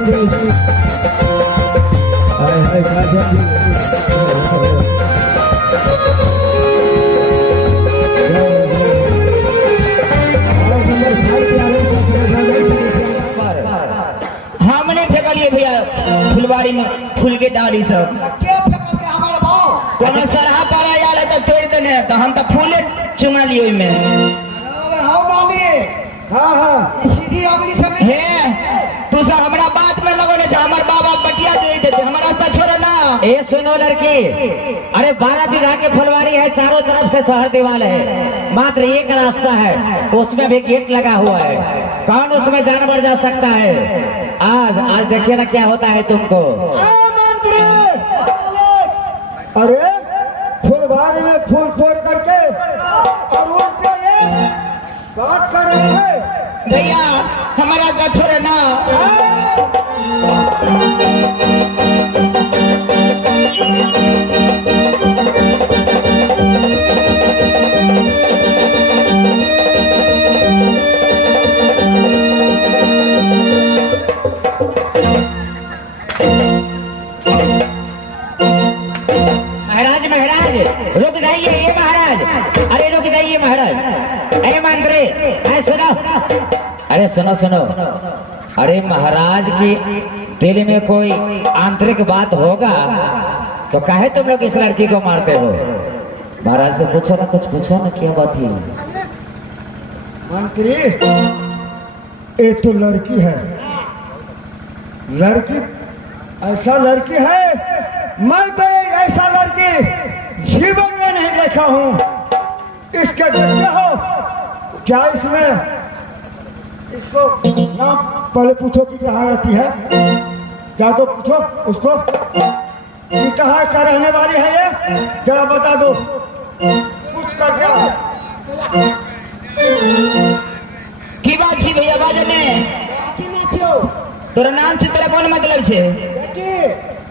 हमने फेंकलिए भैया फुलवारी में फूल के डाली सब कोनो सरहा पारा यार है तो तोड़ देने तो हम तो फूले चुंगा लिए में हे तू सब हमरा बात में लगो ने हमर बाबा बटिया दे देते हमारा रास्ता छोड़ो ना। ए सुनो लड़की, अरे 12 बीघा के फुलवारी है, चारों तरफ से शहर दीवार है, मात्र एक रास्ता है, उसमें भी गेट लगा हुआ है, कौन उसमें जानवर जा सकता है। आज देखिए ना क्या होता है तुमको। अरे फुलवारी में फूल तोड़ करके और उनके ये बात कर रहे हैं भैया हमारा रास्ता छोड़ो ना। महाराज रुक जाइए ये महाराज, अरे रुक जाइए महाराज। अरे मंत्री अरे सुनो, अरे सुनो सुनो, अरे महाराज की दिल में कोई आंतरिक बात होगा तो काहे तुम लोग इस लड़की को मारते हो। महाराज से पूछो ना, कुछ पूछो ना, क्या बात है। मंत्री ये तो लड़की है, लड़की ऐसा लड़की है, मैं तो ऐसा लड़की जीवन में नहीं देखा हूँ। इसके देखते हो क्या इसमें, इसको नाम पहले पूछो कि कहाँ रहती है, क्या तो पूछो उसको कि कहाँ का रहने वाली है, ये जरा बता दो। कुछ कर दिया की बात छी भैया बाजने तोरा नाम से तेरा कौन मतलब छे।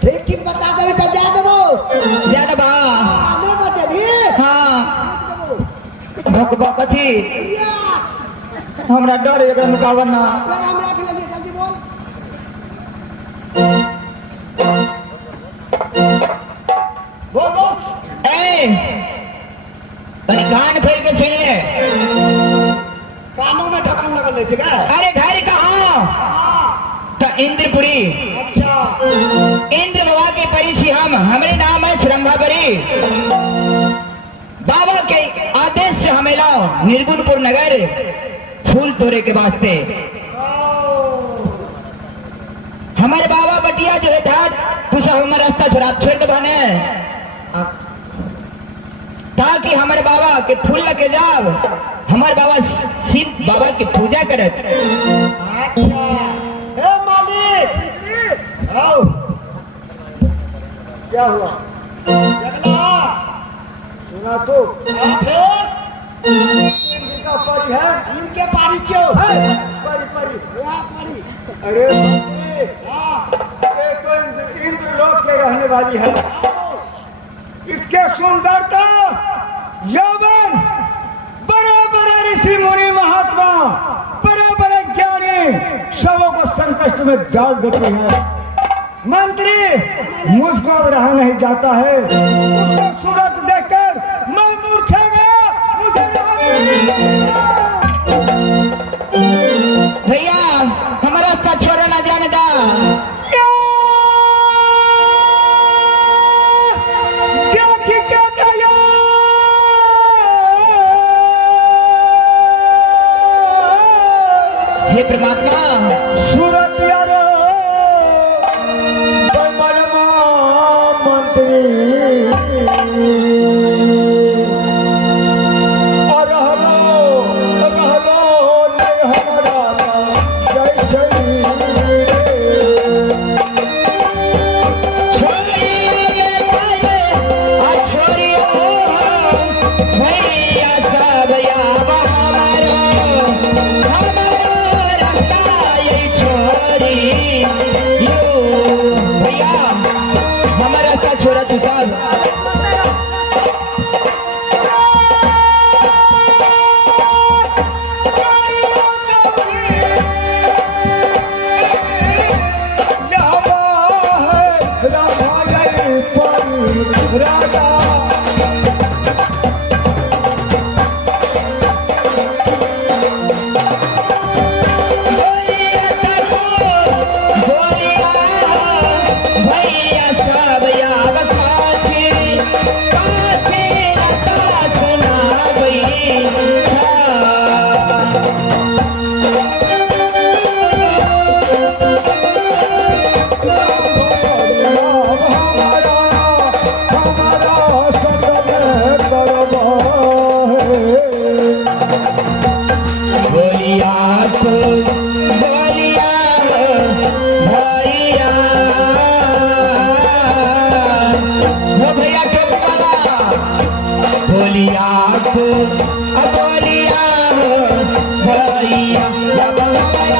ठीक ठीक बता दे तो जा देबो, ज्यादा बा हमें बता दी। हां भकबा कथी हमरा डर एकरा मुकाबला ना। हम रख लेंगे, जल्दी बोल बोल। ए तनी कान खोल के सुन ले, कानों में ढक्कन लगा ले, ठीक है। अरे घर कहाँ तो इंद्रपुरी। अच्छा इंद्र बाबा के परी छी हम, हमारे नाम है श्रम्भावरी। बाबा के आदेश से हमें लाओ निर्गुणपुर नगर फूल तोड़े के वास्ते। हमारे बाबा बटिया जो है था तू सब हमारा रास्ता छोड़ दे बने, ताकि हमारे बाबा के फूल लगे जाओ, हमारे बाबा शिव बाबा की पूजा करे। अच्छा हे मालिक आओ, क्या हुआ जगला सुना तो इनका परी है, इनके पारी क्यों परी परी परी। अरे ये तो इंद्र लोक के रहने वाली है, इसके सुंदरता यौवन बड़े बड़े ऋषि मुनि महात्मा बड़े बड़े ज्ञानी सबों को संकष्ट में डाल देती है। मंत्री मुझको अब रहा नहीं जाता है, उसको सूरत देखकर मैं मूर्छ गया, मुझे भैया हमारा रास्ता छोड़ो ना जाने दा। हे परमात्मा सूरत यारो मंत्री बोलिया हो भैया जब हमारा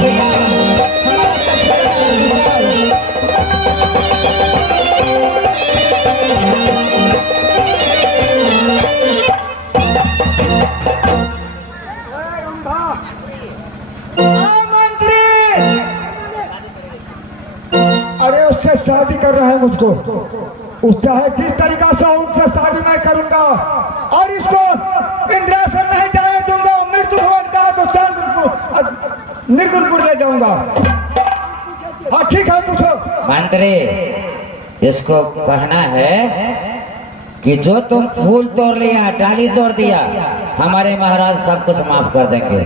भैया हमारा कछड़ा अंधा मंत्री, अरे उससे शादी कर रहा है मुझको, उस चाहे जिस तरीका से हो उससे शादी मैं करूंगा और इसको इंद्रासन नहीं जाने दूंगा। मृत्यु भवन का तो निर्गुणपुर ले जाऊंगा। हाँ ठीक है, पूछो। मंत्री, इसको कहना है कि जो तुम फूल तोड़ लिया, डाली तोड़ दिया, हमारे महाराज सब कुछ माफ कर देंगे।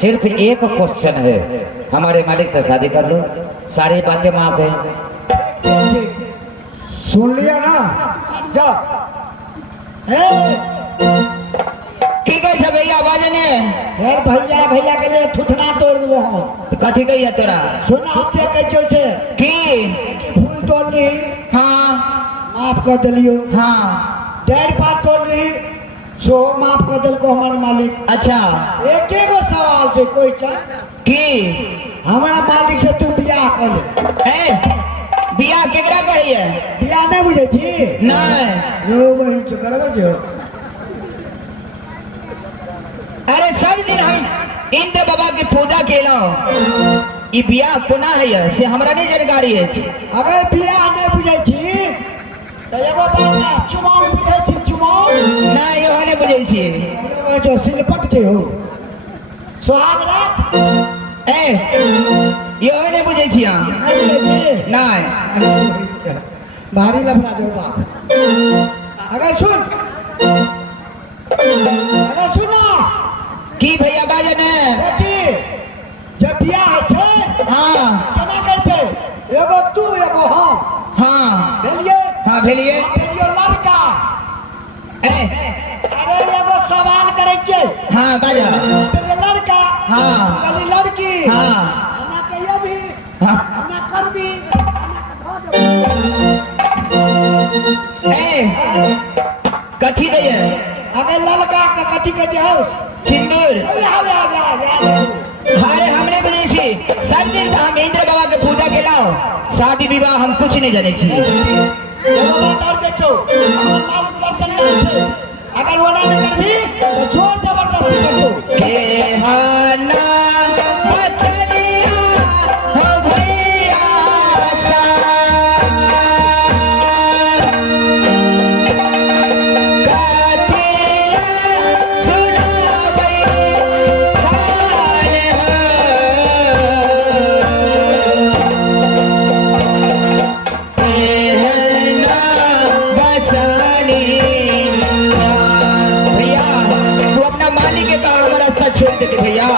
सिर्फ एक क्वेश्चन है, हमारे मालिक से शादी कर लो, सारी बातें माफ है। सुन लिया ना, जा। ठीक है भैया बाजने भैया भैया के लिए थुथना तोड़ दो हम। कथी कही तोरा सुन आपके कैसे छे की फूल तोड़ ली, हाँ माफ कर दिलियो। हाँ 1.5 पात तोड़ ली, सो माफ कर दिल को हमारे मालिक। अच्छा एक एगो सवाल से कोई की हमारा मालिक से तू बियाह कर ले। ए बिया केकरा कही है बियाह नहीं बुझे थी नहीं यो वही तो करबो जो। अरे सब दिन हम इंद्र बाबा की पूजा केलो, ई बिया कोना है से हमरा नहीं जानकारी है। अगर बियाह नहीं बुझे थी तो एगो बात ना, चुमाव बुझे थी, चुमाव ना यो ने बुझै छी वो जो सिलपट थे हो सुहाग रात ए यो ने बुझै छी नहीं बुझे थी। नहीं भारी लफड़ा जो बात। अगर सुन, अगर सुनो की भैया बाजने बेटी जब बियाह छे हाँ केना करते, एगो तू एगो हम, हाँ भेलिए हाँ भेलिए भेलियो लड़का। ए अरे एगो सवाल करे छे, हाँ बाजा पहले लड़का, हाँ। पहले लड़की, हाँ। ना कहियो भी, हाँ ना कर भी, ए कथी दे अगर लड़का का कथी के दे हो सिंदूर अरे अरे हमने बुझे छी सब दिन तो हम इंद्र बाबा के पूजा के लाओ, शादी विवाह हम कुछ नहीं जाने छी। अगर वो ना करबी तो जोर जबरदस्ती कर दो। के हाना बचलिया हो भैया सा कथिया सुनाबै छाने हो एहना बचली भैया तू अपना मालिक के कहा हमारा रास्ता छोड़ देते भैया।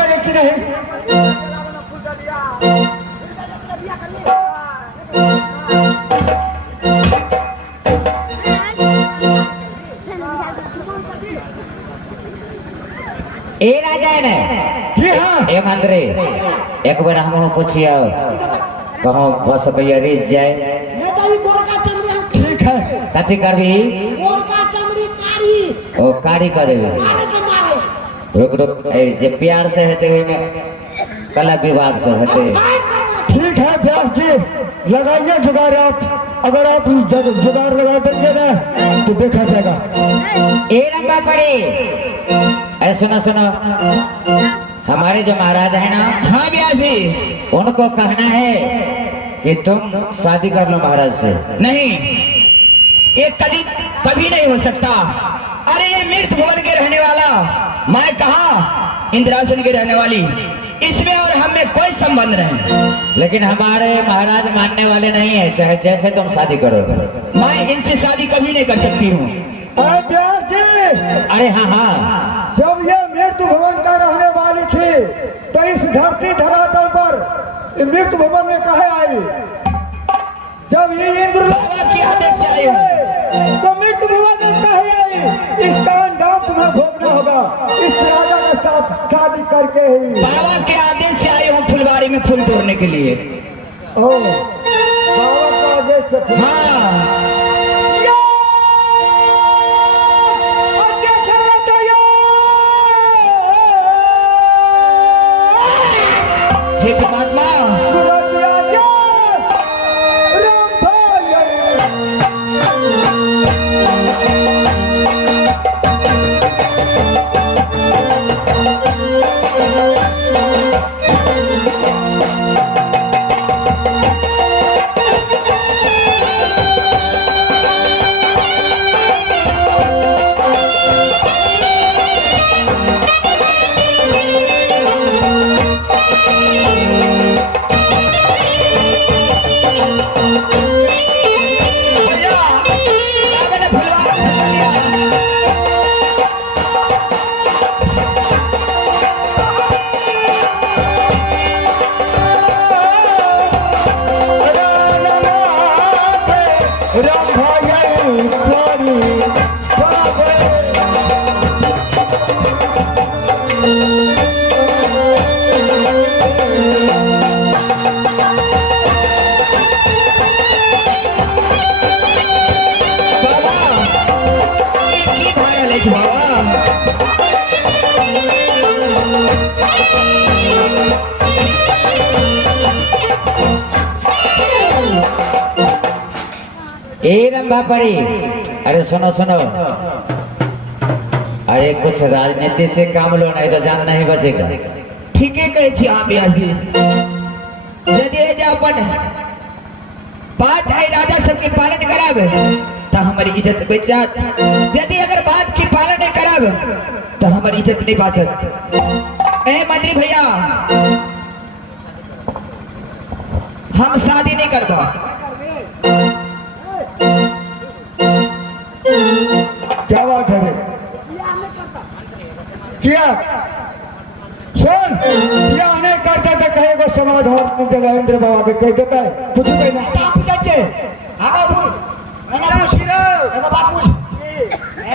लगे कि नहीं? ए राजा है ना जी हाँ। ए मंत्री एक बार हम पूछिए कहो बस भैया रिस जाए नेताजी गोलका चमड़ी हम ठीक है। कथी करबी गोलका चमड़ी कारी ओ कारी करे मारे के मारे रुक रुक ए जे प्यार से हेते ओइ में कला विवाद से हेते ठीक है व्यास जी, लगाइए जुगाड़ आप। अगर आप जुगाड़ लगा देंगे ना तो देखा जाएगा। ए लंबा पड़ी अरे सुनो सुनो हमारे जो महाराज है ना हाँ ब्यासी, उनको कहना है कि तुम शादी कर लो महाराज से। नहीं, ये कभी नहीं हो सकता। अरे ये मृत भुवन के रहने वाला, मैं कहा इंद्रासन की रहने वाली, इसमें और हम में कोई संबंध नहीं। लेकिन हमारे महाराज मानने वाले नहीं है, चाहे जैसे तुम शादी करो। मैं इनसे शादी कभी नहीं कर सकती हूँ। अरे व्यास जी, अरे हाँ हाँ जब ये मृत्यु भवन का रहने वाली थी तो इस धरती धरातल पर मृत्यु भवन में कहे आई? जब ये इंद्र बाबा की आदेश से आई हूँ। तो मृत्यु भवन में कहे आई? इसका अंजाम तुम्हें भोगना होगा इस राजा के साथ शादी करके ही। बाबा के आदेश से आई हूँ फुलवारी में फूल तोड़ने के लिए। ओ, बाबा का आदेश से हाँ, हे परमात्मा, बाबा ने फुलवारी में लिया। बाबा, ये की भा रहल अछि बाबा? ए लंबा पड़ी अरे सुनो सुनो अरे कुछ राजनीति से काम लो नहीं तो जान नहीं बचेगा। ठीके कहै छी अहाँ ब्यासी। यदि जे अपन बात है राजा सबके पालन कराब तो हमारी इज्जत बच जात। यदि अगर बात की पालन नहीं कराब तो हमारी इज्जत नहीं बाचत। ए मंत्री भैया, हम शादी नहीं करबा। क्या बात है रे? क्या सुन, क्या नहीं करते थे कहेगा समाज हमारे जगह इंद्र बाबा के कह देता है कुछ नहीं ना आप कहते आगा बोल एना पूछ एना बात पूछ ए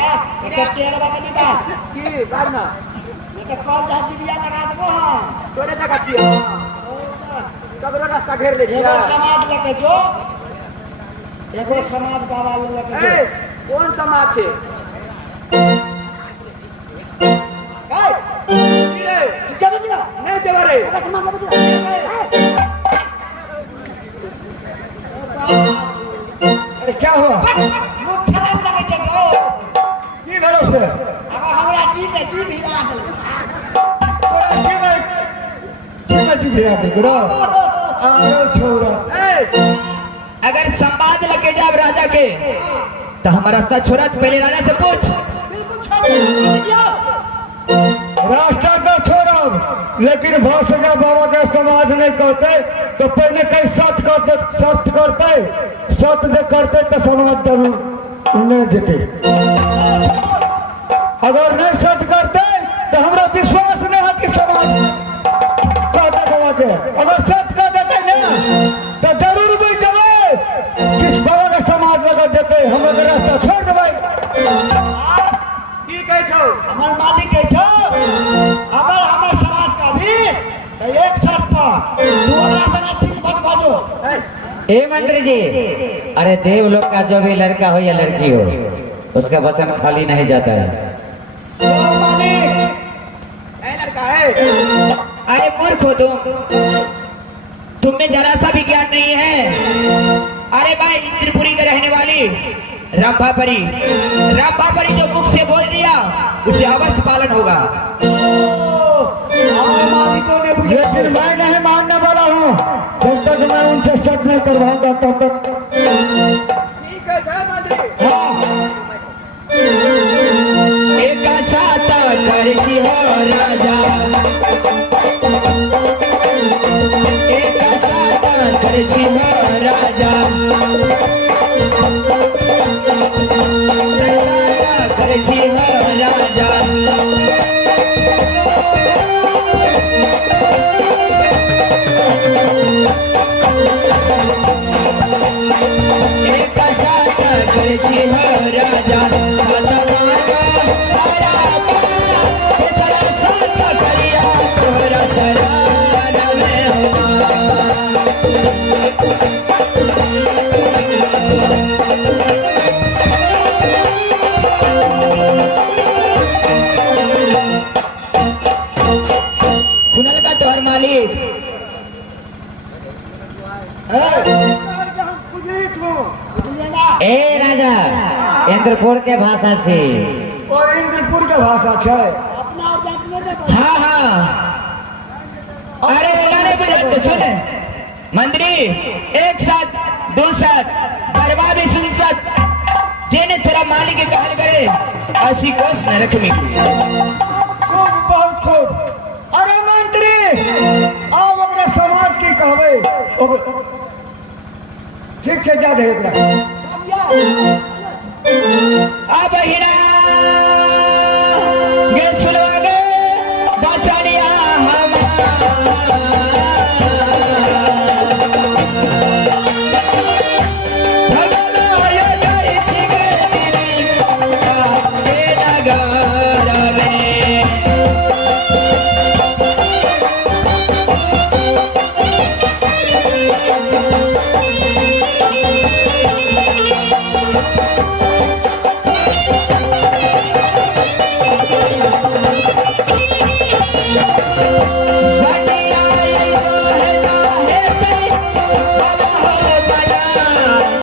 कहते एना बात नहीं बात की करना ये तो कॉल जाती बिया करा देबो हम तोरे जगह छिए कब रास्ता घेर ले एगो समाज लेके जो एगो समाज बाबा लेके जो कौन समाज छे? जब दिला नहीं देवा रे। एगो समाज लेके जो अरे क्या हुआ? मुख ठेला लगे छै गो की घरों से अगर हमरा जी के जी भी आ गेल तोरा की मैं बिया दे करो आओ छोरा। अगर संवाद लगे जाब राजा के तो हमारा रास्ता छोड़ा, पहले राजा से पूछ। बिल्कुल छोड़ दिया रास्ता का छोड़ब लेकिन भाषा बाबा के समाज नहीं करते तो पहले कई सत्य करते सत्य करते तो समाज जरूर नहीं देते। अगर नहीं सत्य करते तो हमरा विश्वास नहीं है कि समाज ए मंत्री जी, अरे देवलोक का जो भी लड़का हो या लड़की हो, उसका वचन खाली नहीं जाता है। ओ मालिक, ये लड़का है। अरे मूर्ख हो तुम में जरा सा भी ज्ञान नहीं है। अरे भाई त्रिपुरी के रहने वाली रामभापरी जो मुख से बोल दिया उसे अवश्य पालन होगा। हमारे मालिकों ने मुझे, लेकिन मैं नहीं मानने वाला हूँ जब तक मैं उनसे सच नहीं करवाऊंगा तब तक। ठीक है जय मंत्री। एक साता करची हो राजा, एक साता करची हो राजा, एक साता करची हो राजा। एक साता करची हो राजा, साता मारो सारा बाप, ये सारा साता करिया तोरा सरान में होगा। सुनल का तोहर मालिक हम पुजीत हूँ। ए राजा, इंद्रपुर के भाषा छे। और इंद्रपुर के भाषा है। अपना और जात में देखो। हाँ हाँ, अरे लाने बुझे सुन मंत्री, एक साथ दो साथ बरवा भी सुन साथ जेने तेरा मालिक के कहल करे ऐसी कोस न रख में खूब बहुत खूब। अरे मंत्री आप अपने समाज की कहवे ठीक से जा दे। अब या अब हिना